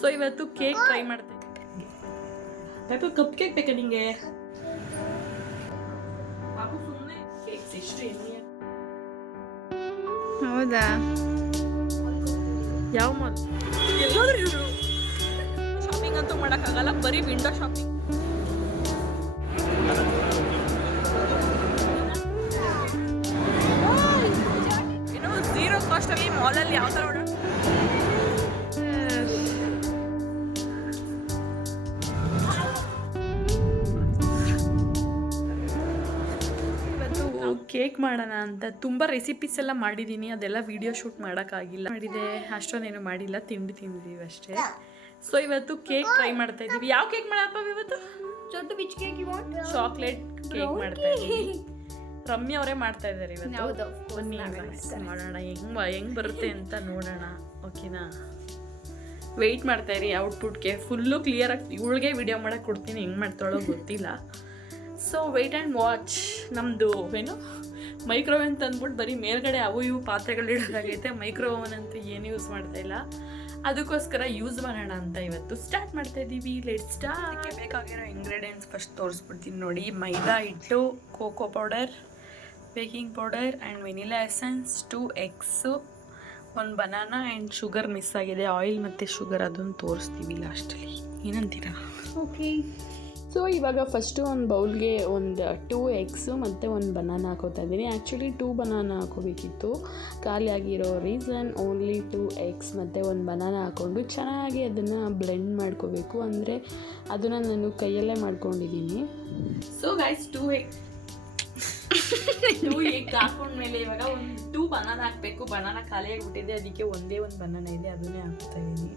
So ಇವತ್ತು cake try ಮಾಡ್ತಾ ಇದ್ದೀನಿ. ಕಪ್ ಕೇಕ್ ಬೇಕಾ ನಿಂಗೆ? ಸುಮ್ಮನೆ ಕೇಕ್ಸ್ ಎಷ್ಟು ಎಣ್ಣೆ. ಹೌದಾ? ಯಾವ ಮಾಲ್? ಎಲ್ಲಾದ್ರೂ ಇವರು ಶಾಪಿಂಗ್ ಅಂತೂ ಮಾಡೋಕ್ಕಾಗಲ್ಲ, ಬರೀ ವಿಂಡೋ ಶಾಪಿಂಗ್. ಏನೋ ಝೀರೋ ಕಾಸ್ಟಲ್ಲಿ ಮಾಲಲ್ಲಿ ಯಾವ ಥರ ಓಡಾಡ. ಕೇಕ್ ಮಾಡೋಣ ಅಂತ ತುಂಬ ರೆಸಿಪೀಸ್ ಎಲ್ಲ ಮಾಡಿದ್ದೀನಿ, ಅದೆಲ್ಲ ವಿಡಿಯೋ ಶೂಟ್ ಮಾಡೋಕ್ಕಾಗಿಲ್ಲ. ಮಾಡಿದೆ ಅಷ್ಟೊಂದೇನು ಮಾಡಿಲ್ಲ, ತಿಂಡಿ ತಿಂದಿದ್ದೀವಿ ಅಷ್ಟೇ. ಸೊ ಇವತ್ತು ಕೇಕ್ ಟ್ರೈ ಮಾಡ್ತಾ ಇದ್ದೀವಿ. ಯಾವ ಕೇಕ್ ಮಾಡಪ್ಪ ಇವತ್ತು? Which cake you want? Chocolate cake ಮಾಡ್ತಾ ಇದ್ದೀವಿ. ರಮ್ಯಾ ಅವರೇ ಮಾಡ್ತಾ ಇದ್ದಾರೆ ಇವತ್ತು. ಬನ್ನಿ ಮಾಡೋಣ ಹೆಂಗ್ ಬರುತ್ತೆ ಅಂತ ನೋಡೋಣ. ಓಕೆನಾ? ವೆಯ್ಟ್ ಮಾಡ್ತಾ ಇರಿ ಔಟ್ಪುಟ್ಗೆ. ಫುಲ್ಲು ಕ್ಲಿಯರಾಗಿ ಇವಳಿಗೆ ವಿಡಿಯೋ ಮಾಡೋಕ್ಕೆ ಕೊಡ್ತೀನಿ, ಹೆಂಗೆ ಮಾಡ್ತಾಳೋ ಗೊತ್ತಿಲ್ಲ. So wait and watch. ನಮ್ಮದು ಏನು ಮೈಕ್ರೋವೇವ್ ಅಂತ ಅಂದ್ಬಿಟ್ಟು ಬರೀ ಮೇಲ್ಗಡೆ ಅವು ಇವು ಪಾತ್ರೆಗಳು ಇಡೋದಾಗೈತೆ. ಮೈಕ್ರೋವೇವ್ ಅಂತೂ ಏನು ಯೂಸ್ ಮಾಡ್ತಾ ಇಲ್ಲ, ಅದಕ್ಕೋಸ್ಕರ ಯೂಸ್ ಮಾಡೋಣ ಅಂತ ಇವತ್ತು ಸ್ಟಾರ್ಟ್ ಮಾಡ್ತಾ ಇದ್ದೀವಿ. Let's start. ಬೇಕಾಗಿರೋ ಇಂಗ್ರೀಡಿಯೆಂಟ್ಸ್ ಫಸ್ಟ್ ತೋರಿಸ್ಬಿಡ್ತೀನಿ ನೋಡಿ. ಮೈದಾ ಹಿಟ್ಟು, cocoa powder, baking powder and vanilla essence, 2 eggs, 1 banana and sugar miss ಆಗಿದೆ. ಆಯಿಲ್ ಮತ್ತು ಶುಗರ್ ಅದನ್ನು ತೋರಿಸ್ತೀವಿ ಲಾಸ್ಟಲ್ಲಿ. ಏನಂತೀರಾ? ಓಕೆ. ಸೊ ಇವಾಗ ಫಸ್ಟು ಒಂದು ಬೌಲ್ಗೆ ಒಂದು 2 ಎಗ್ಸು ಮತ್ತು 1 ಬನಾನಾ ಹಾಕೋತಾ ಇದ್ದೀನಿ. ಆ್ಯಕ್ಚುಲಿ 2 ಬನಾನಾ ಹಾಕೋಬೇಕಿತ್ತು, ಖಾಲಿ ಆಗಿರೋ ರೀಸನ್ ಓನ್ಲಿ 2 ಎಗ್ಸ್ ಮತ್ತು 1 ಬನಾನಾ ಹಾಕ್ಕೊಂಡು ಚೆನ್ನಾಗಿ ಅದನ್ನು ಬ್ಲೆಂಡ್ ಮಾಡ್ಕೋಬೇಕು. ಅಂದರೆ ಅದನ್ನು ನಾನು ಕೈಯಲ್ಲೇ ಮಾಡ್ಕೊಂಡಿದ್ದೀನಿ. ಸೊ ಗೈಸ್ 2 ಎಗ್ ಹಾಕೊಂಡ್ಮೇಲೆ ಇವಾಗ ಒಂದು 2 ಬನಾನಾ ಹಾಕಬೇಕು. ಬನಾನಾ ಖಾಲಿಯಾಗಿಬಿಟ್ಟಿದೆ, ಅದಕ್ಕೆ ಒಂದೇ ಒಂದು ಬನಾನಾ ಇದೆ, ಅದನ್ನೇ ಹಾಕ್ತಾ ಇದ್ದೀನಿ.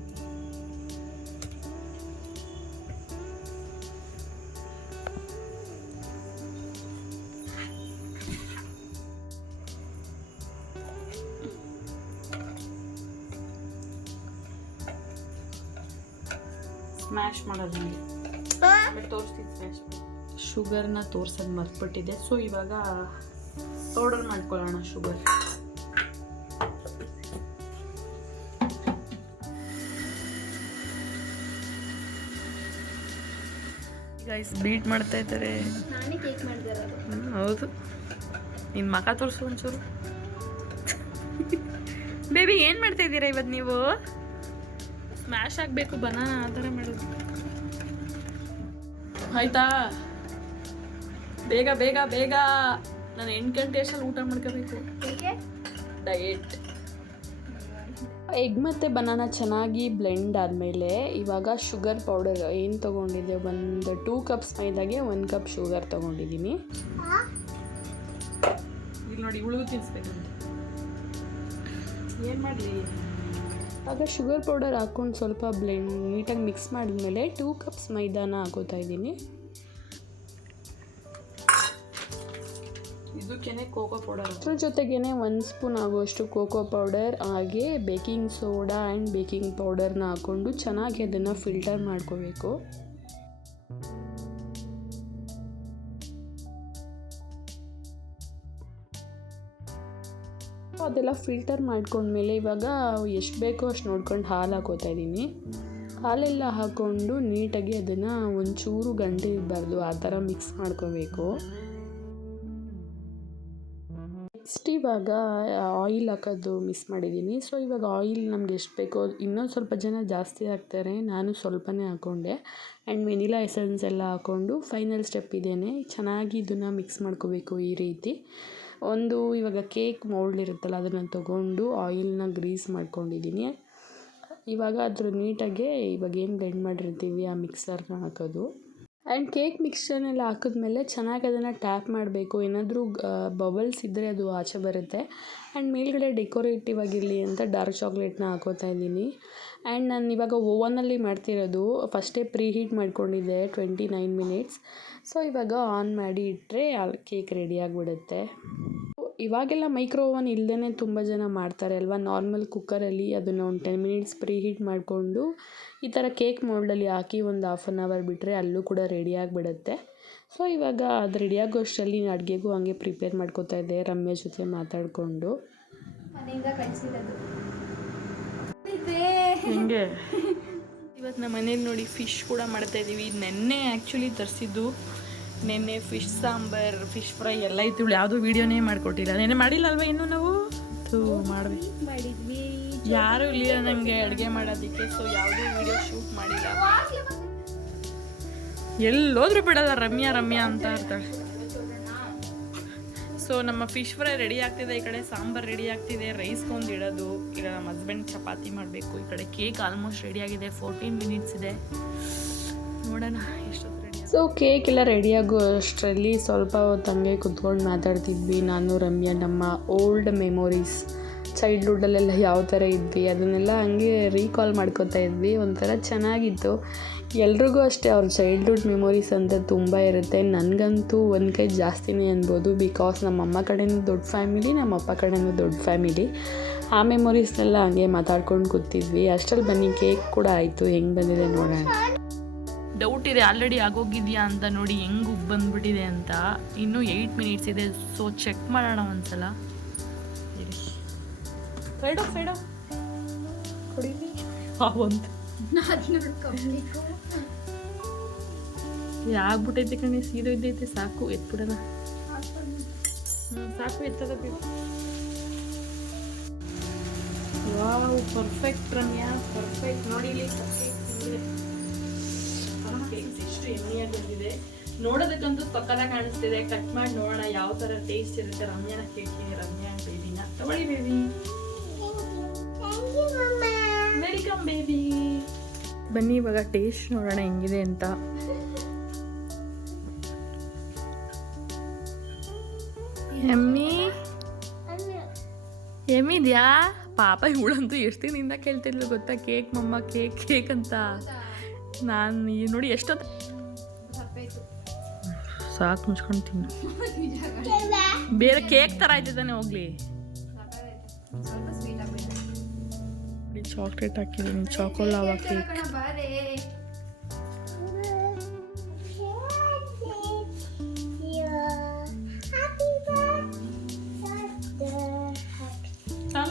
ಸ್ಮ್ಯಾಶ್ ಮಾಡೋದು ತೋರಿಸ್ತೀನಿ. ಸ್ಮ್ಯಾಶ್ ಶುಗರ್ನ ತೋರ್ಸೋದು ಮರ್ತ್ಬಿಟ್ಟಿದೆ. ಸೊ ಇವಾಗ ಪೌಡರ್ ಮಾಡ್ಕೊಳ್ಳೋಣ ಶುಗರ್. ಗೈಸ್ ಬೀಟ್ ಮಾಡ್ತಾ ಇದ್ದಾರೆ. ನಾನೇ ಕೇಕ್ ಮಾಡಿದ್ದಾರೆ. ಹೌದು, ನಿನ್ನ ಮಗ ತೋರಿಸು ಒಂಚೂರು. ಬೇಬಿ ಏನು ಮಾಡ್ತಾ ಇದ್ದೀರಾ ಇವತ್ತು ನೀವು? ಸ್ಮ್ಯಾಶ್ ಆಗಬೇಕು ಬನಾನಾ, ಆ ಥರ ಮಾಡೋದು ಆಯ್ತಾ? ಬೇಗ ಬೇಗ ಬೇಗ. ನಾನು 8 ಗಂಟೆ ಅಷ್ಟಲ್ಲಿ ಊಟ ಮಾಡ್ಕೋಬೇಕು. ಡಯೆಟ್. ಎಗ್ ಮತ್ತು ಬನಾನಾ ಚೆನ್ನಾಗಿ ಬ್ಲೆಂಡ್ ಆದಮೇಲೆ ಇವಾಗ ಶುಗರ್ ಪೌಡರ್ ಏನು ತೊಗೊಂಡಿದ್ದೆ, ಒಂದು 2 ಕಪ್ಸ್ ಮೈದಾಗೆ 1 ಕಪ್ ಶುಗರ್ ತೊಗೊಂಡಿದ್ದೀನಿ. ಇಲ್ಲಿ ನೋಡಿ, ಉಳುಗು ತಿನ್ನಿಸ್ಬೇಕಂತ. ಏನು ಮಾಡಲಿ? ಆಗ ಶುಗರ್ ಪೌಡರ್ ಹಾಕ್ಕೊಂಡು ಸ್ವಲ್ಪ ಬ್ಲೆಂಡ್ ನೀಟಾಗಿ ಮಿಕ್ಸ್ ಮಾಡಿದ್ಮೇಲೆ 2 ಕಪ್ಸ್ ಮೈದಾನ ಹಾಕೋತಾ ಇದ್ದೀನಿ. ಇದಕ್ಕೇನೆ ಕೋಕೋ ಪೌಡರ್, ಅದ್ರ ಜೊತೆಗೇನೆ 1 ಸ್ಪೂನ್ ಆಗುವಷ್ಟು ಕೋಕೋ ಪೌಡರ್, ಹಾಗೆ ಬೇಕಿಂಗ್ ಸೋಡಾ ಆ್ಯಂಡ್ ಬೇಕಿಂಗ್ ಪೌಡರ್ನ ಹಾಕ್ಕೊಂಡು ಚೆನ್ನಾಗಿ ಅದನ್ನು ಫಿಲ್ಟರ್ ಮಾಡ್ಕೋಬೇಕು. ಅದೆಲ್ಲ ಫಿಲ್ಟರ್ ಮಾಡ್ಕೊಂಡ್ಮೇಲೆ ಇವಾಗ ಎಷ್ಟು ಬೇಕೋ ಅಷ್ಟು ನೋಡ್ಕೊಂಡು ಹಾಲು ಹಾಕೋತಾ ಇದ್ದೀನಿ. ಹಾಲೆಲ್ಲ ಹಾಕ್ಕೊಂಡು ನೀಟಾಗಿ ಅದನ್ನು ಒಂಚೂರು ಗಂಟೆ ಇರಬಾರ್ದು, ಆ ಥರ ಮಿಕ್ಸ್ ಮಾಡ್ಕೋಬೇಕು. ನೆಕ್ಸ್ಟ್ ಇವಾಗ ಆಯಿಲ್ ಹಾಕೋದು ಮಿಸ್ ಮಾಡಿದ್ದೀನಿ. ಸೊ ಇವಾಗ ಆಯಿಲ್ ನಮ್ಗೆ ಎಷ್ಟು ಬೇಕೋ, ಇನ್ನೊಂದು ಸ್ವಲ್ಪ ಜನ ಜಾಸ್ತಿ ಹಾಕ್ತಾರೆ, ನಾನು ಸ್ವಲ್ಪನೇ ಹಾಕ್ಕೊಂಡೆ. ಆ್ಯಂಡ್ ವೆನಿಲಾ ಎಸೆನ್ಸ್ ಎಲ್ಲ ಹಾಕ್ಕೊಂಡು ಫೈನಲ್ ಸ್ಟೆಪ್ ಇದೇನೆ, ಚೆನ್ನಾಗಿ ಇದನ್ನು ಮಿಕ್ಸ್ ಮಾಡ್ಕೋಬೇಕು ಈ ರೀತಿ. ಒಂದು ಇವಾಗ ಕೇಕ್ ಮೌಲ್ಡ್ ಇರುತ್ತಲ್ಲ, ಅದನ್ನು ತೊಗೊಂಡು ಆಯಿಲ್ನ ಗ್ರೀಸ್ ಮಾಡ್ಕೊಂಡಿದ್ದೀನಿ. ಇವಾಗ ಅದ್ರ ನೀಟಾಗೆ ಇವಾಗ ಏನು ಬ್ಲೆಂಡ್ ಮಾಡಿರ್ತೀವಿ ಆ ಮಿಕ್ಸರ್ನ ಹಾಕೋದು. ಆ್ಯಂಡ್ ಕೇಕ್ ಮಿಕ್ಸ್ಚರ್ನೆಲ್ಲ ಹಾಕಿದ್ಮೇಲೆ ಚೆನ್ನಾಗಿ ಅದನ್ನು ಟ್ಯಾಪ್ ಮಾಡಬೇಕು. ಏನಾದರೂ ಬಬಲ್ಸ್ ಇದ್ದರೆ ಅದು ಆಚೆ ಬರುತ್ತೆ. ಆ್ಯಂಡ್ ಮೇಲ್ಗಡೆ ಡೆಕೋರೇಟಿವ್ ಆಗಿರಲಿ ಅಂತ ಡಾರ್ಕ್ ಚಾಕ್ಲೇಟ್ನ ಹಾಕೋತಾ ಇದ್ದೀನಿ. ಆ್ಯಂಡ್ ನಾನು ಇವಾಗ ಓವನಲ್ಲಿ ಮಾಡ್ತಿರೋದು, ಫಸ್ಟೇ ಪ್ರೀ ಹೀಟ್ ಮಾಡ್ಕೊಂಡಿದ್ದೆ 29 ಮಿನಿಟ್ಸ್. ಸೊ ಇವಾಗ ಆನ್ ಮಾಡಿ ಇಟ್ಟರೆ ಕೇಕ್ ರೆಡಿ ಆಗಿಬಿಡುತ್ತೆ. ಇವಾಗೆಲ್ಲ ಮೈಕ್ರೋ ಓವನ್ ಇಲ್ಲದೇ ತುಂಬ ಜನ ಮಾಡ್ತಾರೆ ಅಲ್ವಾ. ನಾರ್ಮಲ್ ಕುಕ್ಕರಲ್ಲಿ ಅದನ್ನು ಒಂದು 10 ಮಿನಿಟ್ಸ್ ಪ್ರೀ ಹೀಟ್ ಮಾಡಿಕೊಂಡು ಈ ಥರ ಕೇಕ್ ಮೋಲ್ಡಲ್ಲಿ ಹಾಕಿ ಒಂದು 1/2 ಅವರ್ ಬಿಟ್ಟರೆ ಅಲ್ಲೂ ಕೂಡ ರೆಡಿ ಆಗಿಬಿಡುತ್ತೆ. ಸೊ ಇವಾಗ ಅದು ರೆಡಿ ಆಗೋಷ್ಟರಲ್ಲಿ ಅಡುಗೆಗೂ ಹಂಗೆ ಪ್ರಿಪೇರ್ ಮಾಡ್ಕೋತಾ ಇದ್ದೆ ರಮ್ಯಾ ಜೊತೆ ಮಾತಾಡಿಕೊಂಡು. ಮನೆಯಿಂದ ಕಳಿಸಿರೋದು ಹಿಂಗೆ ಇವತ್ತು ನಮ್ಮ ಮನೇಲಿ ನೋಡಿ ಫಿಶ್ ಕೂಡ ಮಾಡ್ತಾಯಿದ್ದೀವಿ. ನೆನ್ನೆ ಆ್ಯಕ್ಚುಲಿ ತರಿಸಿದ್ದು. ನೆನ್ನೆ ಫಿಶ್ ಸಾಂಬಾರ್, ಫಿಶ್ ಫ್ರೈ ಎಲ್ಲ ಇತ್ತು. ಯಾವುದೂ ವೀಡಿಯೋನೇ ಮಾಡಿಕೊಟ್ಟಿಲ್ಲ. ನೆನ್ನೆ ಮಾಡಿಲ್ಲ ಅಲ್ವಾ ಇನ್ನೂ ನಾವು ಮಾಡಬೇಕು. ಮಾಡಿದ್ವಿ. ಯಾರೂ ಇಲ್ಲ ನಮಗೆ ಅಡುಗೆ ಮಾಡೋದಕ್ಕೆ, ಸೊ ಯಾವುದೂ ವೀಡಿಯೋ ಶೂಟ್ ಮಾಡಿಲ್ಲ. ಎಲ್ಲೋದ್ರೂ ಬಿಡಲ್ಲ ರಮ್ಯಾ ಅಂತ ಇರ್ತಾಳೆ. ಸೊ ನಮ್ಮ ಫಿಶ್ ಫ್ರೈ ರೆಡಿ ಆಗ್ತಿದೆ, ಈ ಕಡೆ ಸಾಂಬಾರು ರೆಡಿ ಆಗ್ತಿದೆ, ರೈಸ್ಗೊಂದು ಇಡೋದು. ಈಗ ನಮ್ಮ ಹಸ್ಬೆಂಡ್ ಚಪಾತಿ ಮಾಡಬೇಕು. ಈ ಕಡೆ ಕೇಕ್ ಆಲ್ಮೋಸ್ಟ್ ರೆಡಿ ಆಗಿದೆ, 14 ಮಿನಿಟ್ಸ್ ಇದೆ. ನೋಡೋಣ ಎಷ್ಟೊತ್ತು ರೆಡಿ. ಸೊ ಕೇಕ್ ಎಲ್ಲ ರೆಡಿಯಾಗೋ ಅಷ್ಟರಲ್ಲಿ ಸ್ವಲ್ಪ ಹೊತ್ತು ಹಂಗೆ ಕುತ್ಕೊಂಡು ಮಾತಾಡ್ತಿದ್ವಿ ನಾನು ರಮ್ಯಾ. ನಮ್ಮ ಓಲ್ಡ್ ಮೆಮೊರೀಸ್, ಚೈಲ್ಡ್ಹುಡ್ಡಲ್ಲೆಲ್ಲ ಯಾವ ಥರ ಇದ್ವಿ ಅದನ್ನೆಲ್ಲ ಹಂಗೆ ರೀಕಾಲ್ ಮಾಡ್ಕೋತಾ ಇದ್ವಿ. ಒಂಥರ ಚೆನ್ನಾಗಿತ್ತು. ಎಲ್ರಿಗೂ ಅಷ್ಟೇ ಅವ್ರ ಚೈಲ್ಡ್ಹುಡ್ ಮೆಮೊರೀಸ್ ಅಂತ ತುಂಬ ಇರುತ್ತೆ. ನನಗಂತೂ ಒಂದು ಕೈ ಜಾಸ್ತಿನೇ ಅನ್ಬೋದು. ಬಿಕಾಸ್ ನಮ್ಮ ಅಮ್ಮ ಕಡೆಯೂ ದೊಡ್ಡ ಫ್ಯಾಮಿಲಿ, ನಮ್ಮ ಅಪ್ಪ ಕಡೆಯೂ ದೊಡ್ಡ ಫ್ಯಾಮಿಲಿ. ಆ ಮೆಮೊರೀಸ್ನೆಲ್ಲ ಹಂಗೆ ಮಾತಾಡ್ಕೊಂಡು ಕೂತಿದ್ವಿ. ಅಷ್ಟರಲ್ಲಿ ಬನ್ನಿ ಕೇಕ್ ಕೂಡ ಆಯಿತು. ಹೆಂಗೆ ಬಂದಿದೆ ನೋಡೋಣ. ಡೌಟ್ ಇದೆ ಆಲ್ರೆಡಿ ಆಗೋಗಿದೆಯಾ ಅಂತ. ನೋಡಿ ಹೆಂಗೆ ಉಬ್ಬು ಬಂದುಬಿಟ್ಟಿದೆ ಅಂತ. ಇನ್ನೂ 8 ಮಿನಿಟ್ಸ್ ಇದೆ, ಸೊ ಚೆಕ್ ಮಾಡೋಣ ಒಂದ್ಸಲ. ಸೈಡೋ ಕೊಡಿರಿ ಒಂದು ಆಗ್ಬಿಟ್ಟೈತೆ ಕಣೆ, ಸೀದೋಯ್ತೈತೆ. ಸಾಕು ಎತ್ಬಿಡೋಣ. ಸಾಕು ಎತ್ತದ ಬೇಕು. Wow, perfect Ramya, perfect. ನೋಡಿ ಇಲ್ಲಿ ಎಷ್ಟು ಎಮ್ಮಿಯಾಗಿ ಬಂದಿದೆ. ನೋಡೋದಕ್ಕಂತೂ ಪಕ್ಕದ ಕಾಣಿಸ್ತಿದೆ. ಕಟ್ ಮಾಡಿ ನೋಡೋಣ ಯಾವ ಥರ ಟೇಸ್ಟ್ ಇರುತ್ತೆ. ರಮ್ಯಾನ ಕೇಳ್ತೀನಿ. ರಮ್ಯಾ ಬೇಬಿನ ತಗೊಳ್ಳಿ ಬೇಬಿ. Welcome baby. ಬನ್ನಿ ಇವಾಗ ಟೇಸ್ಟ್ ನೋಡೋಣ ಹೆಂಗಿದೆ ಅಂತ. ಎಮ್ಮಿದ್ಯಾ ಪಾಪ. ಇವಳಂತೂ ಎಷ್ಟು ದಿನದಿಂದ ಕೇಳ್ತಿದ್ಲು ಗೊತ್ತಾ, ಕೇಕ್ ಮಮ್ಮ ಕೇಕ್ ಅಂತ. ನಾನು ನೋಡಿ ಎಷ್ಟೊತ್ತು ಸಾಕು ಮುಚ್ಕೊಂಡು ತಿನ್ನು. ಬೇರೆ ಕೇಕ್ ಥರ ಆಯ್ತಿದ್ದಾನೆ. ಹೋಗ್ಲಿ, ಚಾಕ್ಲೇಟ್ ಹಾಕಿದ್ದೀನಿ. ಚಾಕೋಲಾವಾ ಕೇಕ್.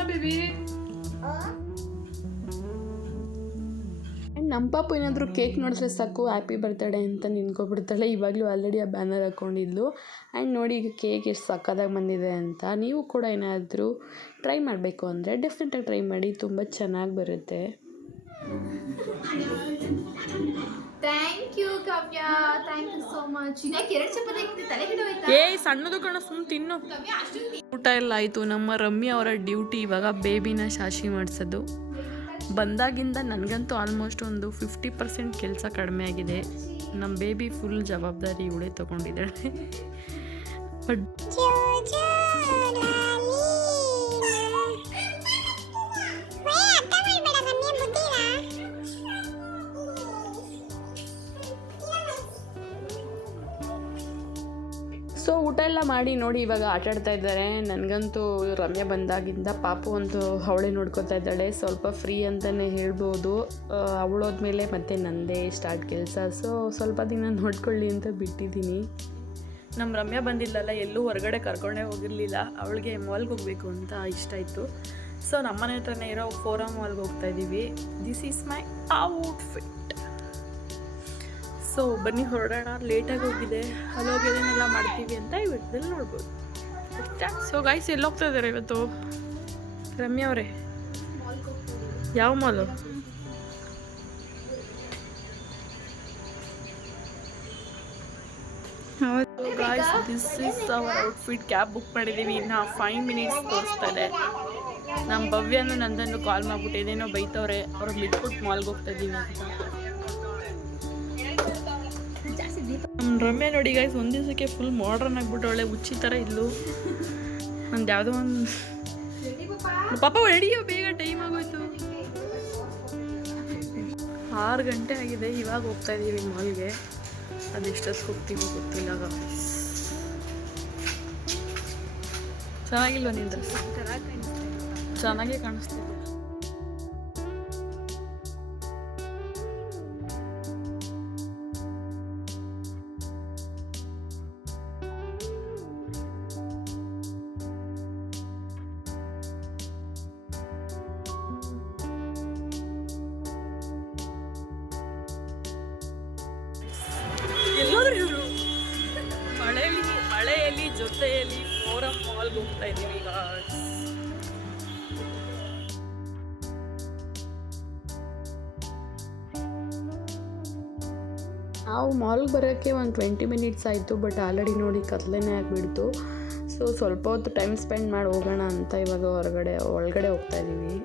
ಬೇಬಿ ನಮ್ಮ ಪಾಪು ಏನಾದರೂ ಕೇಕ್ ನೋಡಿದ್ರೆ ಸಾಕು ಹ್ಯಾಪಿ ಬರ್ತಡೇ ಅಂತ ನಿಂತ್ಕೊಬಿಡ್ತಾಳೆ. ಇವಾಗಲೂ ಆಲ್ರೆಡಿ ಆ ಬ್ಯಾನರ್ ಹಾಕ್ಕೊಂಡಿದ್ಲು. ಆ್ಯಂಡ್ ನೋಡಿ ಈಗ ಕೇಕ್ ಎಷ್ಟು ಸಕ್ಕತ್ತಾಗಿ ಬಂದಿದೆ ಅಂತ. ನೀವು ಕೂಡ ಏನಾದರೂ ಟ್ರೈ ಮಾಡಬೇಕು ಅಂದರೆ ಡೆಫಿನೆಟಾಗಿ ಟ್ರೈ ಮಾಡಿ, ತುಂಬ ಚೆನ್ನಾಗಿ ಬರುತ್ತೆ. Thank you Kavya, thank you so much. ಇದಕ್ಕೆ 2 ಚಪಾತಿ ತಲೆ ಹಿಡಿದೋಯ್ತಾ? ಏಯ್ ಸಣ್ಣದು ಕಣ, ಸುಮ್ಮನೆ ತಿನ್ನು. ಊಟ ಎಲ್ಲ ಆಯಿತು. ನಮ್ಮ ರಮ್ಯಾ ಅವರ ಡ್ಯೂಟಿ ಇವಾಗ ಬೇಬಿನ ಶಾಶಿ ಮಾಡಿಸೋದು. ಬಂದಾಗಿಂದ ನನಗಂತೂ ಆಲ್ಮೋಸ್ಟ್ ಒಂದು 50% ಕೆಲಸ ಕಡಿಮೆ ಆಗಿದೆ. ನಮ್ಮ ಬೇಬಿ ಫುಲ್ ಜವಾಬ್ದಾರಿ ಇವಳೇ ತೊಗೊಂಡಿದ್ದಾಳೆ. ಬಟ್ ಸೊ ಊಟ ಎಲ್ಲ ಮಾಡಿ ನೋಡಿ ಇವಾಗ ಆಟಾಡ್ತಾ ಇದ್ದಾರೆ. ನನಗಂತೂ ರಮ್ಯಾ ಬಂದಾಗಿಂದ ಪಾಪು ಅಂತೂ ಅವಳೇ ನೋಡ್ಕೊತಾ ಇದ್ದಾಳೆ. ಸ್ವಲ್ಪ ಫ್ರೀ ಅಂತಲೇ ಹೇಳ್ಬೋದು. ಅವಳೋದ್ಮೇಲೆ ಮತ್ತೆ ನನ್ನದೇ ಸ್ಟಾರ್ಟ್ ಕೆಲಸ. ಸೊ ಸ್ವಲ್ಪ ದಿನ ನೋಡ್ಕೊಳ್ಳಿ ಅಂತ ಬಿಟ್ಟಿದ್ದೀನಿ. ನಮ್ಮ ರಮ್ಯಾ ಬಂದಿಲ್ಲಲ್ಲ, ಎಲ್ಲೂ ಹೊರಗಡೆ ಕರ್ಕೊಂಡೇ ಹೋಗಿರಲಿಲ್ಲ. ಅವಳಿಗೆ ಮಾಲ್ಗೆ ಹೋಗಬೇಕು ಅಂತ ಇಷ್ಟ ಆಯಿತು. ಸೊ ನಮ್ಮನೆ ಹತ್ರನೇ ಇರೋ ಫೋರಮ್ ಮಾಲ್ಗೆ ಹೋಗ್ತಾಯಿದ್ದೀವಿ. This is my outfit. So ಬನ್ನಿ ಹೊರಡೋಣ. ಲೇಟಾಗಿ ಹೋಗಿದೆ, ಅಲ್ಲೋಗಿ ಏನೇನೆಲ್ಲ ಮಾಡ್ತೀವಿ ಅಂತ ಈ ವಿಡಿಯೋದಲ್ಲಿ ನೋಡ್ಬೋದು. ಸೊ ಗೈಸ್ ಎಲ್ಲಿ ಹೋಗ್ತಾ ಇದ್ದಾರೆ ಇವತ್ತು ರಮ್ಯಾ ಅವರೇ? ಯಾವ mall? Guys this is our outfit. Cab book ಮಾಡಿದ್ದೀವಿ. ಇನ್ನು 5 ಮಿನಿಟ್ಸ್ ತೋರಿಸ್ತಾ ಇದೆ. ನಮ್ಮ ಭವ್ಯನೂ ನಂದನ್ನು ಕಾಲ್ ಮಾಡ್ಬಿಟ್ಟು ಏನೇನೋ ಬೈತವ್ರೆ. ಅವ್ರಿಗೆ ಬಿಟ್ಬಿಟ್ಟು ಮಾಲ್ಗೆ ಹೋಗ್ತಾ ಇದ್ದೀವಿ ಅಂತ. ನಮ್ಮ ರಮ್ಯಾ ನೋಡಿ ಗೈಸ್ ಒಂದು ದಿವಸಕ್ಕೆ ಫುಲ್ ಮಾಡ್ರನ್ ಆಗಿಬಿಟ್ಟವಳೆ. ಹುಚ್ಚಿ ಥರ ಇಲ್ಲು. ನಂದು ಯಾವುದೋ ಒಂದು ಪಾಪ ರೆಡಿಯೋ, ಬೇಗ ಟೈಮ್ ಆಗೋಯ್ತು. 6 ಗಂಟೆ ಆಗಿದೆ. ಇವಾಗ ಹೋಗ್ತಾ ಇದ್ದೀವಿ ಮಾಲ್ಗೆ. ಅದೆಷ್ಟೊತ್ತು ಹೋಗ್ತೀವಿ ಗೊತ್ತಿಲ್ಲ. ಚೆನ್ನಾಗಿಲ್ವ ನಿಂದ? ಚೆನ್ನಾಗೇ ಕಾಣಿಸ್ತೀವಿ. ಮಾಲ್ಗೆ ಹೋಗ್ತಾ ಇದ್ದೀವಿ ಈಗ. ನಾವು ಮಾಲ್ಗೆ ಬರೋಕ್ಕೆ ಒಂದು 20 ಮಿನಿಟ್ಸ್ ಆಯಿತು, ಬಟ್ ಆಲ್ರೆಡಿ ನೋಡಿ ಕತ್ಲೆನೇ ಆಗಿಬಿಡ್ತು. ಸೊ ಸ್ವಲ್ಪ ಹೊತ್ತು ಟೈಮ್ ಸ್ಪೆಂಡ್ ಮಾಡಿ ಹೋಗೋಣ ಅಂತ ಇವಾಗ ಒಳಗಡೆ ಹೋಗ್ತಾ ಇದ್ದೀವಿ.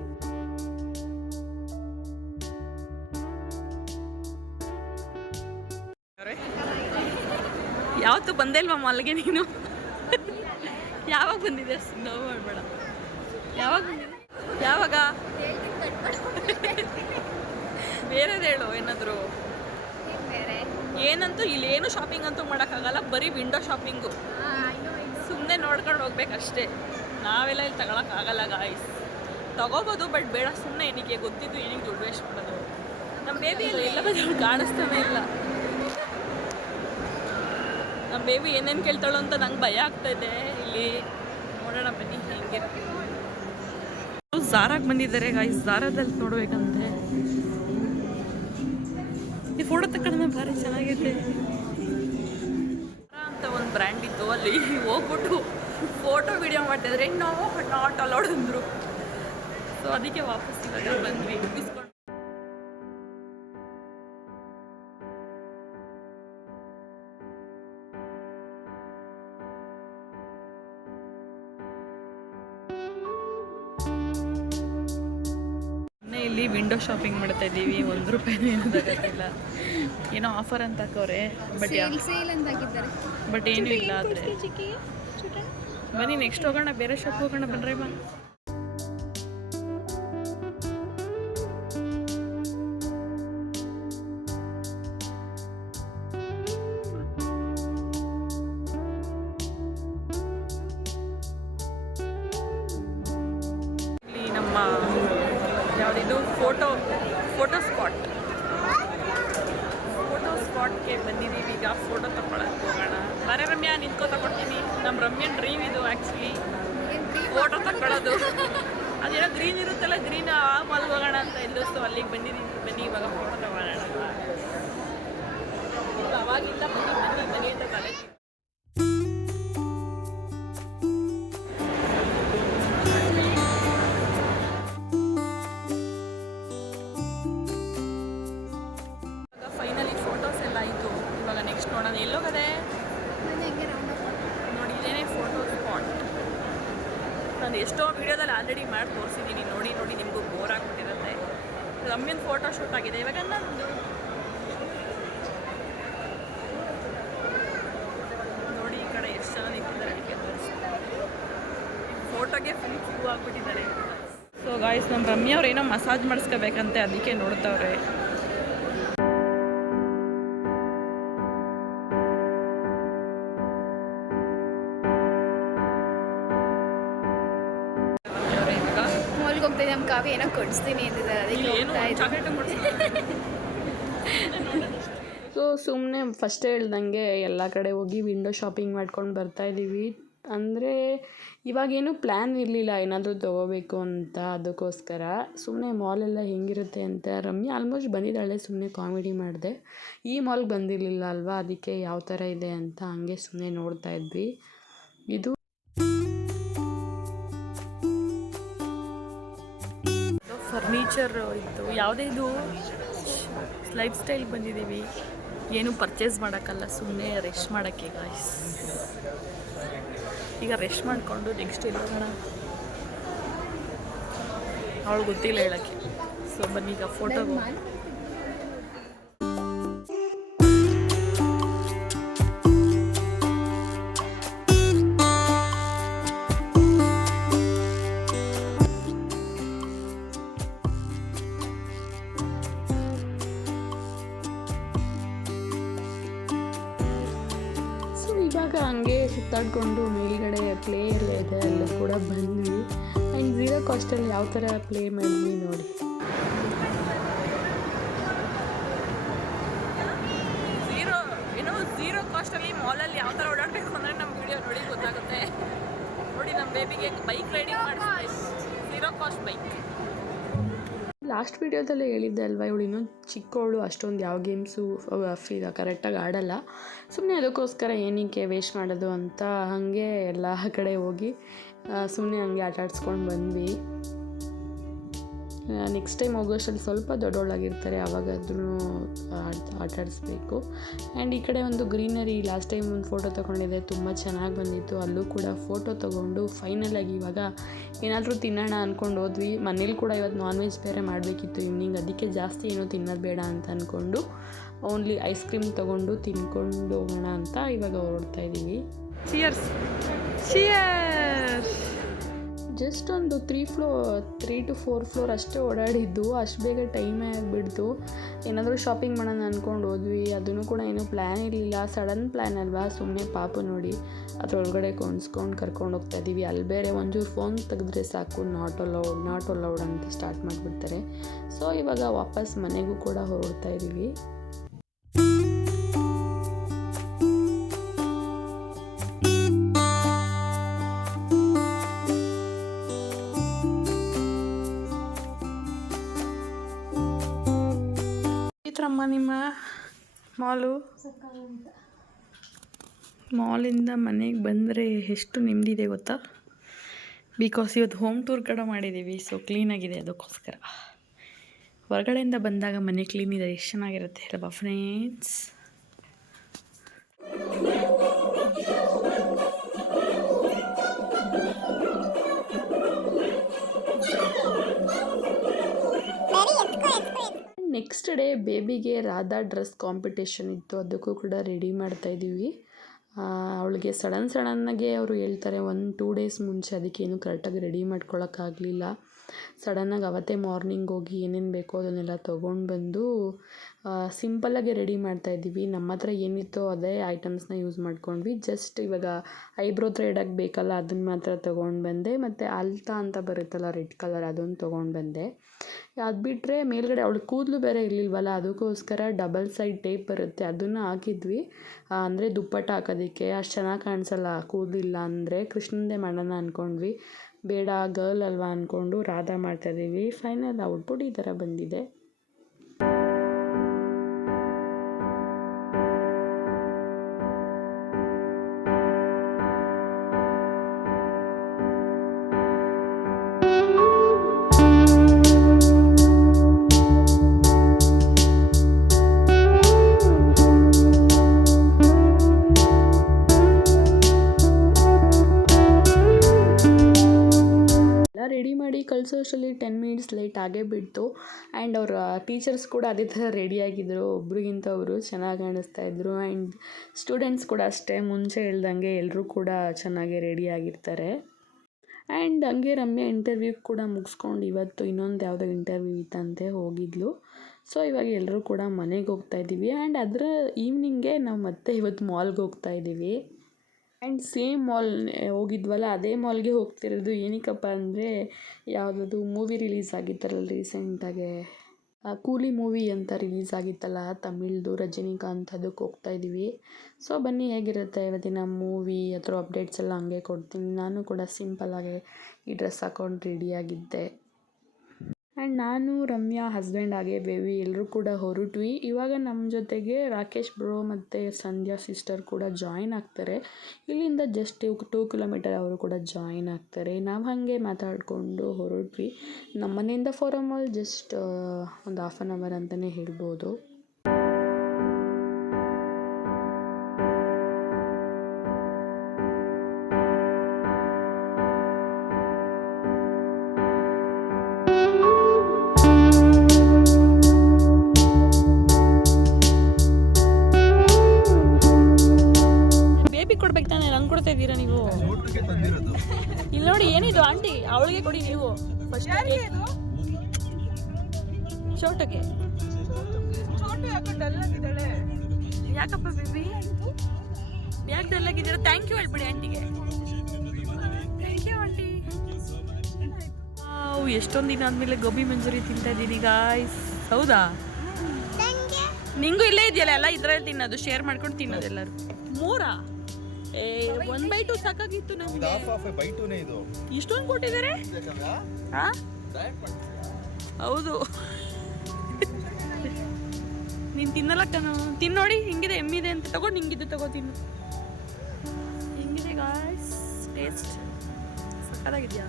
ಯಾವತ್ತು ಬಂದೇ ಇಲ್ವಾ ಮಾಲ್ಗೆ ನೀನು? ಯಾವಾಗ ಬಂದಿದೆ? ನೋವು ಮಾಡಬೇಡ. ಯಾವಾಗ ಬಂದಿದೆ? ಯಾವಾಗ? ಬೇರೆದು ಹೇಳು ಏನಾದರೂ. ಏನಂತೂ ಇಲ್ಲೇನು ಶಾಪಿಂಗ್ ಅಂತೂ ಮಾಡೋಕ್ಕಾಗಲ್ಲ, ಬರೀ ವಿಂಡೋ ಶಾಪಿಂಗು. ಸುಮ್ಮನೆ ನೋಡ್ಕೊಂಡು ಹೋಗ್ಬೇಕಷ್ಟೇ. ನಾವೆಲ್ಲ ಇಲ್ಲಿ ತಗೊಳಕ್ಕಾಗಲ್ಲ ಗಾಯ್ಸ್. ತಗೋಬೋದು ಬಟ್ ಬೇಡ, ಸುಮ್ಮನೆ ಏನಕ್ಕೆ ಗೊತ್ತಿದ್ದು ಏನಕ್ಕೆ ದುಡ್ಡು ವೇಸ್ಟ್ ಮಾಡೋದು. ನಮ್ಮ ಬೇಬಿ ಎಲ್ಲ ಬಂದು ಕಾಣಿಸ್ತಾನೆ ಇಲ್ಲ. ನಮ್ಮ ಬೇಬಿ ಏನೇನು ಕೇಳ್ತಾಳೋ ಅಂತ ನಂಗೆ ಭಯ ಆಗ್ತಾಯಿದೆ. ಇಲ್ಲಿ ನೋಡೋಣ ಬನ್ನಿ ಹೆಂಗೆ. ಝಾರಾಗೆ ಬಂದಿದ್ದಾರೆ ಗಾಯ್ಸ್, ಝಾರಾದಲ್ಲಿ ನೋಡ್ಬೇಕಂತೆ. ಈ ಫೋಟೋ ತಗೊಂಡ್ರೆ ಭಾರಿ ಚೆನ್ನಾಗೈತೆ ಅಂತ ಒಂದು ಬ್ರ್ಯಾಂಡ್ ಇತ್ತು, ಅಲ್ಲಿ ಹೋಗ್ಬಿಟ್ಟು ಫೋಟೋ ವಿಡಿಯೋ ಮಾಡ್ತಿದ್ರೆ ನಾವು ನಾಟ್ ಅಲೌಡ್ ಅಂದರು. ಸೊ ಅದಕ್ಕೆ ವಾಪಸ್ ಇವಾಗ ಬಂದ್ವಿ ಇಸ್ಕೊಂಡು. ಇಲ್ಲಿ ವಿಂಡೋ ಶಾಪಿಂಗ್ ಮಾಡ್ತಾ ಇದ್ದೀವಿ. ₹1 ಏನೂ ತಗೋತಿಲ್ಲ. ಏನೋ ಆಫರ್ ಅಂತ ಹಾಕೋರೆ, ಬಟ್ ಬಟ್ ಏನೂ ಇಲ್ಲ. ಆದರೆ ಬನ್ನಿ ನೆಕ್ಸ್ಟ್ ಹೋಗೋಣ, ಬೇರೆ ಶಾಪ್ ಹೋಗೋಣ ಬನ್ರಿ. ಬಾ ಇಲ್ಲಿ ನಮ್ಮ ಯಾವುದಿದು ಫೋಟೋ ಸ್ಪಾಟ್ಗೆ ಬಂದಿದ್ದೀವಿ ಈಗ. ಫೋಟೋ ತಗೊಳಕ್ಕೆ ಹೋಗೋಣ. ಬರೇ ರಮ್ಯಾ, ನಿಂತ್ಕೋ ತಗೊಳ್ತೀನಿ. ನಮ್ಮ ರಮ್ಯನ್ ಡ್ರೀಮ್ ಇದು ಆ್ಯಕ್ಚುಲಿ, ಫೋಟೋ ತಗೊಳ್ಳೋದು. ಅದೇನೋ ಗ್ರೀನ್ ಇರುತ್ತಲ್ಲ, ಗ್ರೀನ್ ಆ ಮಾಲ್ಗೆ ಹೋಗೋಣ ಅಂತ ಇದ್ದು. ಸೊ ಅಲ್ಲಿಗೆ ಬಂದಿದ್ದೀವಿ. ಬನ್ನಿ ಇವಾಗ ಫೋಟೋ ತಗೊಳ್ಳೋಣ. ಅವಾಗಿಂದ ಬನ್ನಿ ಅಂತ ಕಾಲೇಜ್. ಫೈನಲಿ ಫೋಟೋಸ್ ಎಲ್ಲ ಆಯಿತು. ಇವಾಗ ನೆಕ್ಸ್ಟ್ ನೋಡೋಣ ಎಲ್ಲೋಗದೆ ನೋಡಿ. ಇದೇನೇ ಫೋಟೋ ಸ್ಪಾಟ್. ನಾನು ಎಷ್ಟೋ ವೀಡಿಯೋದಲ್ಲಿ ಆಲ್ರೆಡಿ ಮಾಡಿ ತೋರಿಸಿದ್ದೀನಿ. ನೋಡಿ ನಿಮಗೂ ಬೋರ್ ಆಗಿಬಿಟ್ಟಿರುತ್ತೆ. ರಮ್ಯನ್ ಫೋಟೋ ಶೂಟ್ ಆಗಿದೆ ಇವಾಗ. ನಂದು ನೋಡಿ ಈ ಕಡೆ ಎಷ್ಟು ಜನ ನಿಂತಿದ್ದಾರೆ, ಅದಕ್ಕೆ ತೋರಿಸ್ತಾರೆ. ಫೋಟೋಗೆ ಫುಲ್ ಕ್ಯೂ ಆಗಿಬಿಟ್ಟಿದ್ದಾರೆ. ಸೊ ಗಾಯ್ಸ್, ನಮ್ಮ ರಮ್ಯ ಅವ್ರು ಏನೋ ಮಸಾಜ್ ಮಾಡಿಸ್ಕೋಬೇಕಂತೆ, ಅದಕ್ಕೆ ನೋಡ್ತಾವ್ರೆ. ನಮ್ಮ ಕಾವ್ಯ ಏನೋ ಕೊಡಿಸ್ತೀನಿ ಅಂತಿದ್ದಾರೆ. ಸೊ ಸುಮ್ಮನೆ ಫಸ್ಟ್ ಹೇಳ್ದಂಗೆ ಎಲ್ಲ ಕಡೆ ಹೋಗಿ ವಿಂಡೋ ಶಾಪಿಂಗ್ ಮಾಡ್ಕೊಂಡು ಬರ್ತಾಯಿದ್ದೀವಿ. ಅಂದರೆ ಇವಾಗೇನು ಪ್ಲ್ಯಾನ್ ಇರಲಿಲ್ಲ ಏನಾದರೂ ತೊಗೋಬೇಕು ಅಂತ, ಅದಕ್ಕೋಸ್ಕರ ಸುಮ್ಮನೆ ಮಾಲೆಲ್ಲ ಹೆಂಗಿರುತ್ತೆ ಅಂತ. ರಮ್ಯಾ ಆಲ್ಮೋಸ್ಟ್ ಬಂದಿದ್ದಾಳೆ, ಸುಮ್ಮನೆ ಕಾಮಿಡಿ ಮಾಡಿದೆ. ಈ ಮಾಲ್ಗೆ ಬಂದಿರಲಿಲ್ಲ ಅಲ್ವಾ, ಅದಕ್ಕೆ ಯಾವ ಥರ ಇದೆ ಅಂತ ಹಂಗೆ ಸುಮ್ಮನೆ ನೋಡ್ತಾ ಇದ್ವಿ. ಇದು ಫರ್ನಿಚರ್ ಇತ್ತು. ಯಾವುದೇ ಇದು ಲೈಫ್ ಸ್ಟೈಲ್ಗೆ ಬಂದಿದ್ದೀವಿ. ಏನು ಪರ್ಚೇಸ್ ಮಾಡೋಕ್ಕಲ್ಲ, ಸುಮ್ಮನೆ ರೆಸ್ಟ್ ಮಾಡೋಕ್ಕೆ ಗಾಯ್ಸ್. ಈಗ ರೆಸ್ಟ್ ಮಾಡಿಕೊಂಡು ನೆಕ್ಸ್ಟ್ ಇಲ್ಲಿ ಹೋಗೋಣ. ಅವಳು ಗೊತ್ತಿಲ್ಲ ಹೇಳೋಕ್ಕೆ. ಸೊ ಬನ್ನಿ ಈಗ ಫೋಟೋಗೆ. ಇವಾಗ ಹಂಗೆ ಸುತ್ತಾಡಿಕೊಂಡು ಮೇಲ್ಗಡೆ ಪ್ಲೇ ಎಲ್ಲ ಇದೆ, ಅಲ್ಲ ಕೂಡ ಬಂದ್ವಿ. ಆ್ಯಂಡ್ ಝೀರೋ ಕಾಸ್ಟಲ್ಲಿ ಯಾವ ಥರ ಪ್ಲೇ ಮಾಡಿದ್ವಿ ನೋಡಿ. ಝೀರೋ ಕಾಸ್ಟಲ್ಲಿ ಮಾಲಲ್ಲಿ ಯಾವ ಥರ ಓಡಾಡಬೇಕು ಅಂದರೆ ನಮ್ಮ ವಿಡಿಯೋ ನೋಡಿ ಗೊತ್ತಾಗುತ್ತೆ. ನೋಡಿ ನಮ್ಮ ಬೇಬಿಗೆ ಬೈಕ್ ರೈಡಿಂಗ್ ಮಾಡಿಸ್ತಾ ಝೀರೋ ಕಾಸ್ಟ್ ಬೈಕ್. ಲಾಸ್ಟ್ ವೀಡಿಯೋದಲ್ಲೇ ಹೇಳಿದ್ದೆ ಅಲ್ವಾ, ಇವಳು ಇನ್ನೂ ಚಿಕ್ಕವಳು, ಅಷ್ಟೊಂದು ಯಾವ ಗೇಮ್ಸು ಕರೆಕ್ಟಾಗಿ ಆಡಲ್ಲ. ಸುಮ್ಮನೆ ಅದಕ್ಕೋಸ್ಕರ ಏನಕ್ಕೆ ವೇಸ್ಟ್ ಮಾಡೋದು ಅಂತ ಹಾಗೆ ಎಲ್ಲ ಕಡೆ ಹೋಗಿ ಸುಮ್ಮನೆ ಹಂಗೆ ಆಟ ಆಡಿಸ್ಕೊಂಡು ಬಂದ್ವಿ. ನೆಕ್ಸ್ಟ್ ಟೈಮ್ ಹೋಗೋಷ್ಟರಲ್ಲಿ ಸ್ವಲ್ಪ ದೊಡ್ಡವಳಾಗಿರ್ತಾರೆ, ಆವಾಗಾದ್ರೂ ಆಟ ಆಡಿಸ್ಬೇಕು. ಆ್ಯಂಡ್ ಈ ಕಡೆ ಒಂದು ಗ್ರೀನರಿ, ಲಾಸ್ಟ್ ಟೈಮ್ ಒಂದು ಫೋಟೋ ತೊಗೊಂಡಿದ್ದೆ, ತುಂಬ ಚೆನ್ನಾಗಿ ಬಂದಿತ್ತು. ಅಲ್ಲೂ ಕೂಡ ಫೋಟೋ ತೊಗೊಂಡು ಫೈನಲಾಗಿ ಇವಾಗ ಏನಾದರೂ ತಿನ್ನೋಣ ಅಂದ್ಕೊಂಡು ಹೋದ್ವಿ. ಮನೇಲಿ ಕೂಡ ಇವತ್ತು ನಾನ್ ವೆಜ್ ಬೇರೆ ಮಾಡಬೇಕಿತ್ತು ಈವ್ನಿಂಗ್, ಅದಕ್ಕೆ ಜಾಸ್ತಿ ಏನೂ ತಿನ್ನೋದು ಬೇಡ ಅಂತ ಅಂದ್ಕೊಂಡು ಓನ್ಲಿ ಐಸ್ ಕ್ರೀಮ್ ತೊಗೊಂಡು ತಿನ್ಕೊಂಡು ಹೋಗೋಣ ಅಂತ ಇವಾಗ ಹೊರಡ್ತಾ ಇದ್ದೀವಿ. Cheers cheers. ಜಸ್ಟ್ ಒಂದು 3 to 4 ಫ್ಲೋರ್ ಅಷ್ಟೇ ಓಡಾಡಿದ್ದು, ಅಷ್ಟು ಬೇಗ ಟೈಮೇ ಆಗಿಬಿಡ್ತು. ಏನಾದರೂ ಶಾಪಿಂಗ್ ಮಾಡೋಣ ಅಂದ್ಕೊಂಡು ಹೋದ್ವಿ, ಅದನ್ನು ಕೂಡ ಏನೂ ಪ್ಲ್ಯಾನ್ ಇರಲಿಲ್ಲ, ಸಡನ್ ಪ್ಲ್ಯಾನ್ ಅಲ್ವಾ. ಸುಮ್ಮನೆ ಪಾಪು ನೋಡಿ ಅದರೊಳಗಡೆ ಕೊಂಡ್ಸ್ಕೊಂಡು ಕರ್ಕೊಂಡು ಹೋಗ್ತಾ ಇದ್ದೀವಿ. ಅಲ್ಲಿ ಬೇರೆ ಒಂಚೂರು ಫೋನ್ ತೆಗೆದ್ರೆ ಸಾಕು ನಾಟ್ ಅಲೌಡ್ ಅಂತ ಸ್ಟಾರ್ಟ್ ಮಾಡಿಬಿಡ್ತಾರೆ. ಸೊ ಇವಾಗ ವಾಪಸ್ ಮನೆಗೂ ಕೂಡ ಹೊರಡ್ತಾ ಇದ್ದೀವಿ. ನಿಮ್ಮ ಮಾಲಿಂದ ಮನೆಗೆ ಬಂದರೆ ಎಷ್ಟು ನೆಮ್ಮದಿದೆ ಗೊತ್ತಾ? ಬಿಕಾಸ್ ಇವತ್ತು ಹೋಮ್ ಟೂರ್ ಕಡೆ ಮಾಡಿದ್ದೀವಿ, ಸೊ ಕ್ಲೀನಾಗಿದೆ. ಅದಕ್ಕೋಸ್ಕರ ಹೊರಗಡೆಯಿಂದ ಬಂದಾಗ ಮನೆ ಕ್ಲೀನ್ ಇದೆ, ಎಷ್ಟು ಚೆನ್ನಾಗಿರುತ್ತೆ ಅಲ್ವಾ ಫ್ರೆಂಡ್ಸ್? ನೆಕ್ಸ್ಟ್ ಡೇ ಬೇಬಿಗೆ ರಾಧಾ ಡ್ರೆಸ್ ಕಾಂಪಿಟೇಷನ್ ಇತ್ತು, ಅದಕ್ಕೂ ಕೂಡ ರೆಡಿ ಮಾಡ್ತಾಯಿದ್ದೀವಿ. ಅವಳಿಗೆ ಸಡನ್ನಾಗೆ ಅವರು ಹೇಳ್ತಾರೆ 1-2 ಡೇಸ್ ಮುಂಚೆ, ಅದಕ್ಕೇನು ಕರೆಕ್ಟಾಗಿ ರೆಡಿ ಮಾಡ್ಕೊಳಕ್ಕಾಗಲಿಲ್ಲ. ಸಡನ್ನಾಗಿ ಅವತ್ತೇ ಮಾರ್ನಿಂಗ್ ಹೋಗಿ ಏನೇನು ಬೇಕೋ ಅದನ್ನೆಲ್ಲ ತೊಗೊಂಡು ಬಂದು ಸಿಂಪಲ್ಲಾಗಿ ರೆಡಿ ಮಾಡ್ತಾಯಿದ್ದೀವಿ. ನಮ್ಮ ಹತ್ರ ಏನಿತ್ತೋ ಅದೇ ಐಟಮ್ಸ್ನ ಯೂಸ್ ಮಾಡ್ಕೊಂಡ್ವಿ. ಜಸ್ಟ್ ಇವಾಗ ಐಬ್ರೋ ಥ್ರೆಡಾಗಿ ಬೇಕಲ್ಲ, ಅದನ್ನು ಮಾತ್ರ ತೊಗೊಂಡು ಬಂದೆ. ಮತ್ತು ಅಲ್ತಾ ಅಂತ ಬರುತ್ತಲ್ಲ ರೆಡ್ ಕಲರ್, ಅದನ್ನು ತೊಗೊಂಡು ಬಂದೆ. ಅದು ಬಿಟ್ಟರೆ ಮೇಲ್ಗಡೆ ಅವಳು ಕೂದಲು ಬೇರೆ ಇರಲಿಲ್ವಲ್ಲ, ಅದಕ್ಕೋಸ್ಕರ ಡಬಲ್ ಸೈಡ್ ಟೇಪ್ ಬರುತ್ತೆ, ಅದನ್ನು ಹಾಕಿದ್ವಿ. ಅಂದರೆ ದುಪ್ಪಟ್ಟ ಹಾಕೋದಕ್ಕೆ ಅಷ್ಟು ಚೆನ್ನಾಗಿ ಕಾಣಿಸಲ್ಲ ಕೂದಲಿಲ್ಲ ಅಂದರೆ. ಕೃಷ್ಣಂದೇ ಮಾಡೋಣ ಅಂದ್ಕೊಂಡ್ವಿ, ಬೇಡ ಗರ್ಲ್ ಅಲ್ವಾ ಅಂದ್ಕೊಂಡು ರಾಧಾ ಮಾಡ್ತಾಯಿದ್ದೀವಿ. ಫೈನಲ್ ಔಟ್ಪುಟ್ ಈ ಥರ ಬಂದಿದೆ. ರೆಡಿ ಮಾಡಿ ಕಳಿಸೋಷ್ಟರಲ್ಲಿ 10 ಮಿನಿಟ್ಸ್ ಲೇಟ್ ಆಗೇ ಬಿಡ್ತು. ಆ್ಯಂಡ್ ಅವರ ಟೀಚರ್ಸ್ ಕೂಡ ಅದೇ ಥರ ರೆಡಿಯಾಗಿದ್ದರು, ಒಬ್ರಿಗಿಂತ ಅವರು ಚೆನ್ನಾಗಿ ಕಾಣಿಸ್ತಾಯಿದ್ರು. ಆ್ಯಂಡ್ ಸ್ಟೂಡೆಂಟ್ಸ್ ಕೂಡ ಅಷ್ಟೇ, ಮುಂಚೆ ಹೇಳ್ದಂಗೆ ಎಲ್ಲರೂ ಕೂಡ ಚೆನ್ನಾಗಿ ರೆಡಿಯಾಗಿರ್ತಾರೆ. ಆ್ಯಂಡ್ ಹಂಗೆ ರಮ್ಯಾ ಇಂಟರ್ವ್ಯೂ ಕೂಡ ಮುಗಿಸ್ಕೊಂಡು ಇವತ್ತು ಇನ್ನೊಂದು ಯಾವುದೋ ಇಂಟರ್ವ್ಯೂ ಇತ್ತಂತೆ, ಹೋಗಿದ್ಲು. ಸೊ ಇವಾಗ ಎಲ್ಲರೂ ಕೂಡ ಮನೆಗೆ ಹೋಗ್ತಾಯಿದ್ದೀವಿ. ಆ್ಯಂಡ್ ಅದರ ಈವ್ನಿಂಗೆ ನಾವು ಮತ್ತೆ ಇವತ್ತು ಮಾಲ್ಗೆ ಹೋಗ್ತಾಯಿದ್ದೀವಿ. ಆ್ಯಂಡ್ ಸೇಮ್ ಮಾಲ್ ಹೋಗಿದ್ವಲ್ಲ, ಅದೇ ಮಾಲ್ಗೆ ಹೋಗ್ತಿರೋದು. ಏನಕ್ಕಪ್ಪ ಅಂದರೆ ಯಾವುದದು ಮೂವಿ ರಿಲೀಸ್ ಆಗಿತ್ತಲ್ಲ ರೀಸೆಂಟಾಗೆ, ಕೂಲಿ ಮೂವಿ ಅಂತ ರಿಲೀಸ್ ಆಗಿತ್ತಲ್ಲ ತಮಿಳ್ದು, ರಜನಿಕಾಂತ್, ಅದಕ್ಕೆ ಹೋಗ್ತಾಯಿದ್ದೀವಿ. ಸೊ ಬನ್ನಿ ಹೇಗಿರುತ್ತೆ ಇವತ್ತಿನ ಮೂವಿ ಅದರ ಅಪ್ಡೇಟ್ಸ್ ಎಲ್ಲ ಹಂಗೆ ಕೊಡ್ತೀನಿ. ನಾನು ಕೂಡ ಸಿಂಪಲ್ಲಾಗಿ ಈ ಡ್ರೆಸ್ ಹಾಕ್ಕೊಂಡು ರೆಡಿಯಾಗಿದ್ದೆ. ಆ್ಯಂಡ್ ನಾನು, ರಮ್ಯಾ, ಹಸ್ಬೆಂಡ್ ಹಾಗೆ ಬೇಬಿ ಎಲ್ಲರೂ ಕೂಡ ಹೊರಟ್ವಿ. ಇವಾಗ ನಮ್ಮ ಜೊತೆಗೆ ರಾಕೇಶ್ ಬ್ರೋ ಮತ್ತು ಸಂಧ್ಯಾ ಸಿಸ್ಟರ್ ಕೂಡ ಜಾಯಿನ್ ಆಗ್ತಾರೆ. ಇಲ್ಲಿಂದ ಜಸ್ಟ್ 2 ಕಿಲೋಮೀಟರ್ ಅವರು ಕೂಡ ಜಾಯಿನ್ ಆಗ್ತಾರೆ. ನಾವು ಹಾಗೆ ಮಾತಾಡಿಕೊಂಡು ಹೊರಟ್ವಿ. ನಮ್ಮ ಮನೆಯಿಂದ ಫಾರಮ್ ಮಾಲ್ ಜಸ್ಟ್ ಒಂದು 1/2 hour ಅಂತಲೇ ಹೇಳ್ಬೋದು. ಕೊಡ್ಬೇಕು ತಾನೆ, ನಂಗೆ ಕೊಡ್ತಾ ಇದ್ದೀರಾ ನೀವು? ಇಲ್ಲಿ ನೋಡಿ ಏನಿದು ಆಂಟಿ, ಅವಳಿಗೆ ಕೊಡಿ ನೀವು ಫಸ್ಟ್. ಚೋಟಕ್ಕೆ ಯಾಕಪ್ಪ ಬೇಬಿ ಯಾಕೆ ಡಲ್ ಆಗಿದ್ದೀರಾ? ಥ್ಯಾಂಕ್ ಯು ಹೇಳ್ಬಿಡಿ ಆಂಟಿಗೆ. Thank you aunty. ಎಷ್ಟೊಂದು ದಿನ ಆದಮೇಲೆ ಗೋಬಿ ಮಂಚೂರಿ ತಿಂತಾ ಇದ್ದೀನಿ ಗಾಯ್ಸ್. ಹೌದಾ? ನಿಂಗೂ ಇಲ್ಲೇ ಇದೆಯಲ್ಲ ಎಲ್ಲ ಇದರಲ್ಲಿ ತಿನ್ನೋದು, ಶೇರ್ ಮಾಡ್ಕೊಂಡು ತಿನ್ನೋದು ಎಲ್ಲರೂ. 3 1/2 ಸಾಕಾಗಿತ್ತು ನಮ್ಗೆ. ಇಷ್ಟೊಂದು ಕೊಟ್ಟಿದ್ದಾರೆ. ಹೌದು ನೀನು ತಿನ್ನಲ್ಲ ಕಣೋ, ತಿನ್ನೋಡಿ ಹಿಂಗಿದೆ ಎಮ್ಮಿದೆ ಅಂತ ತಗೊಂಡು ಹಿಂಗಿದ್ದು ತಗೋ ತಿನ್ನು. ಹಿಂಗಿದೆ ಗಾಯ್ಸ್, ಟೇಸ್ಟ್ ಸಕ್ಕತ್ತಾಗಿದೆಯಾ?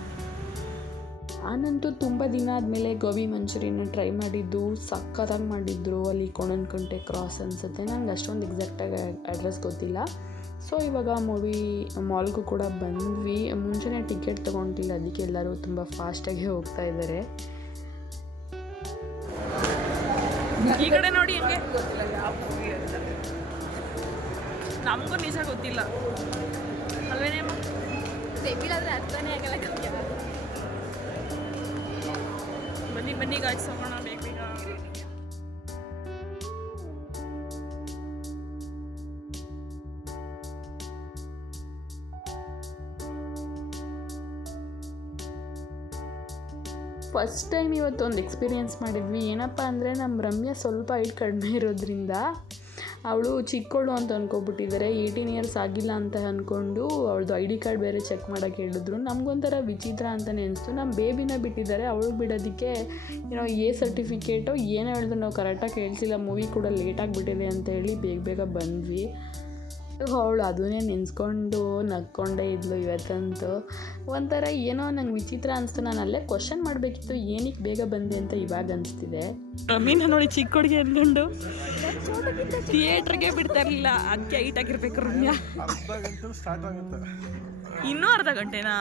ನಾನಂತೂ ತುಂಬ ದಿನ ಆದಮೇಲೆ ಗೋಬಿ ಮಂಚೂರಿಯನ್ನ ಟ್ರೈ ಮಾಡಿದ್ದು, ಸಕ್ಕತ್ತಾಗಿ ಮಾಡಿದ್ರು. ಅಲ್ಲಿ ಕೊಣನ್ಕುಂಟೆ ಕ್ರಾಸ್ ಅನಿಸುತ್ತೆ, ನಂಗೆ ಅಷ್ಟೊಂದು ಎಕ್ಸಾಕ್ಟಾಗಿ ಅಡ್ರೆಸ್ ಗೊತ್ತಿಲ್ಲ. ಸೊ ಇವಾಗ ಮಾಲ್ಗೂ ಕೂಡ ಬಂದ್ವಿ. ಮುಂಚೆನೇ ಟಿಕೆಟ್ ತೊಗೊಂಡಿಲ್ಲ, ಅದಕ್ಕೆ ಎಲ್ಲರೂ ತುಂಬ ಫಾಸ್ಟಾಗಿ ಹೋಗ್ತಾ ಇದ್ದಾರೆ. ಈ ಕಡೆ ನೋಡಿ ಹೆಂಗೆ, ನಮಗೂ ನಿಜ ಗೊತ್ತಿಲ್ಲ ಅಲ್ವೇನೇಮ್ಮ? ತೆಗಿಲಾದ್ರೆ ಅರ್ಥನೇ ಆಗಲ್ಲ ಕವ್ಯ. ಬನ್ನಿ ಬನ್ನಿ ಗಾಯ್ಸ್, ಹೋಗೋಣ ಬೇಗ ಬೇಗ. ಫಸ್ಟ್ ಟೈಮ್ ಇವತ್ತೊಂದು ಎಕ್ಸ್ಪೀರಿಯೆನ್ಸ್ ಮಾಡಿದ್ವಿ. ಏನಪ್ಪ ಅಂದರೆ ನಮ್ಮ ರಮ್ಯಾ ಸ್ವಲ್ಪ ಹೈಟ್ ಕಡಿಮೆ ಇರೋದ್ರಿಂದ ಅವಳು ಚಿಕ್ಕವಳು ಅಂತ ಅಂದ್ಕೊಬಿಟ್ಟಿದ್ದಾರೆ. 18 ಇಯರ್ಸ್ ಆಗಿಲ್ಲ ಅಂತ ಅಂದ್ಕೊಂಡು ಅವಳದು ID ಕಾರ್ಡ್ ಬೇರೆ ಚೆಕ್ ಮಾಡೋಕ್ಕೆ ಹೇಳಿದ್ರು. ನಮಗೊಂಥರ ವಿಚಿತ್ರ ಅಂತಲೇ ಅನಿಸ್ತು. ನಮ್ಮ ಬೇಬಿನ ಬಿಟ್ಟಿದ್ದಾರೆ, ಅವಳು ಬಿಡೋದಕ್ಕೆ ಏನೋ A ಸರ್ಟಿಫಿಕೇಟು ಏನೋ ಹೇಳಿದ್ರು, ನಾವು ಕರೆಕ್ಟಾಗಿ ಕೇಳಿಸಿಲ್ಲ. ಮೂವಿ ಕೂಡ ಲೇಟಾಗಿಬಿಟ್ಟಿದೆ ಅಂತ ಹೇಳಿ ಬೇಗ ಬೇಗ ಬಂದ್ವಿ. ಅವಳು ಅದನ್ನೇ ನೆನೆಸ್ಕೊಂಡು ನಕ್ಕೊಂಡೇ ಇದ್ಲು. ಇವತ್ತಂತೂ ಒಂಥರ ಏನೋ ನಂಗೆ ವಿಚಿತ್ರ ಅನಿಸ್ತು. ನಾನು ಅಲ್ಲೇ ಕ್ವಶನ್ ಮಾಡಬೇಕಿತ್ತು, ಏನಕ್ಕೆ ಬೇಗ ಬಂದೆ ಅಂತ ಇವಾಗ ಅನಿಸ್ತಿದೆ. ರಮೀನ ನೋಡಿ ಚಿಕ್ಕ ಹುಡುಗಿ ಅಂದ್ಕೊಂಡು ಥಿಯೇಟ್ರಿಗೆ ಬಿಡ್ತಾ ಇರಲಿಲ್ಲ, ಅದಕ್ಕೆ ಹೈಟ್ ಆಗಿರ್ಬೇಕು ರಮ್ಯಾ. ಇನ್ನೂ ಅರ್ಧ ಗಂಟೆನಾ?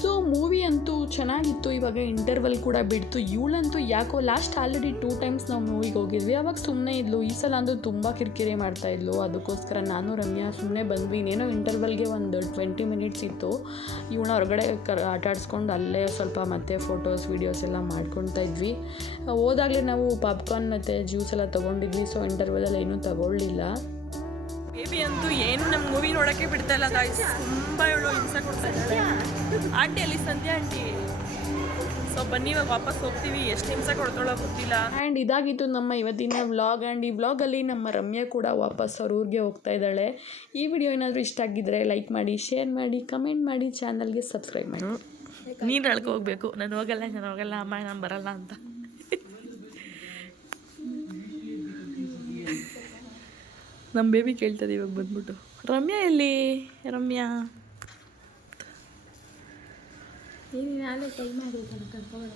ಸೊ ಮೂವಿ ಅಂತೂ ಚೆನ್ನಾಗಿತ್ತು. ಇವಾಗ ಇಂಟರ್ವಲ್ ಕೂಡ ಬಿಡ್ತು. ಇವಳಂತೂ ಯಾಕೋ ಆಲ್ರೆಡಿ 2 times ನಾವು ಮೂವಿಗೆ ಹೋಗಿದ್ವಿ, ಅವಾಗ ಸುಮ್ಮನೆ ಇದ್ಲು. ಈ ಸಲ ಅಂತೂ ತುಂಬ ಕಿರಿಕಿರಿ ಮಾಡ್ತಾಯಿದ್ಲು. ಅದಕ್ಕೋಸ್ಕರ ನಾನು ರಮ್ಯಾ ಸುಮ್ಮನೆ ಬಂದ್ವಿ. ಇನ್ನೇನೋ ಇಂಟರ್ವಲ್ಗೆ ಒಂದು 20 minutes ಇತ್ತು. ಇವಳನ್ನ ಹೊರಗಡೆ ಆಟಾಡಿಸ್ಕೊಂಡು ಅಲ್ಲೇ ಸ್ವಲ್ಪ ಮತ್ತೆ ಫೋಟೋಸ್ ವೀಡಿಯೋಸ್ ಎಲ್ಲ ಮಾಡ್ಕೊತಾ ಇದ್ವಿ. ಹೋದಾಗಲೇ ನಾವು ಪಾಪ್ಕಾರ್ನ್ ಮತ್ತು ಜ್ಯೂಸ್ ಎಲ್ಲ ತೊಗೊಂಡಿದ್ವಿ. ಸೊ ಇಂಟರ್ವಲಲ್ಲಿ ಏನೂ ತಗೊಳ್ಳಿಲ್ಲ. ಬೇಬಿ ಅಂತೂ ಏನು ನಮ್ಮ ಮೂವಿ ನೋಡೋಕ್ಕೆ ಬಿಡ್ತಾ ಇಲ್ಲ ಗಾಯ್ಸ್, ತುಂಬ ಇವಳು ಹಿಂಸೆ ಕೊಡ್ತಾ ಇದ್ದಾರೆ. ಆಂಟಿ ಅಲ್ಲಿ ಸಂಧ್ಯಾ ಆಂಟಿ. ಸೊ ಬನ್ನಿ ಇವಾಗ ವಾಪಸ್ ಹೋಗ್ತೀವಿ, ಎಷ್ಟು ಹಿಂಸೆ ಕೊಡ್ತಾಳೋ ಗೊತ್ತಿಲ್ಲ. ಆ್ಯಂಡ್ ಇದಾಗಿತ್ತು ನಮ್ಮ ಇವತ್ತಿನ ವ್ಲಾಗ್. ಆ್ಯಂಡ್ ಈ ವ್ಲಾಗಲ್ಲಿ ನಮ್ಮ ರಮ್ಯಾ ಕೂಡ ವಾಪಸ್ ಅವ್ರ ಊರಿಗೆ ಹೋಗ್ತಾ ಇದ್ದಾಳೆ. ಈ ವಿಡಿಯೋ ಏನಾದರೂ ಇಷ್ಟ ಆಗಿದ್ದರೆ ಲೈಕ್ ಮಾಡಿ, ಶೇರ್ ಮಾಡಿ, ಕಮೆಂಟ್ ಮಾಡಿ, ಚಾನಲ್ಗೆ ಸಬ್ಸ್ಕ್ರೈಬ್ ಮಾಡಿ. ನೀನು ಹೇಳ್ಕೊ ಹೋಗ್ಬೇಕು, ನಾನು ಹೋಗಲ್ಲ ಅಮ್ಮ, ನಾನು ಬರಲ್ಲ ಅಂತ. ನಮ್ಮ ಬೇಬಿ ಕೇಳ್ತದೆ ಇವಾಗ ಬಂದ್ಬಿಟ್ಟು, ರಮ್ಯಾ ಎಲ್ಲಿ ರಮ್ಯಾ? ನೀನು ನಾಳೆ ಕೈ ಮಾಡಿ ಕರ್ಕೊಂಡು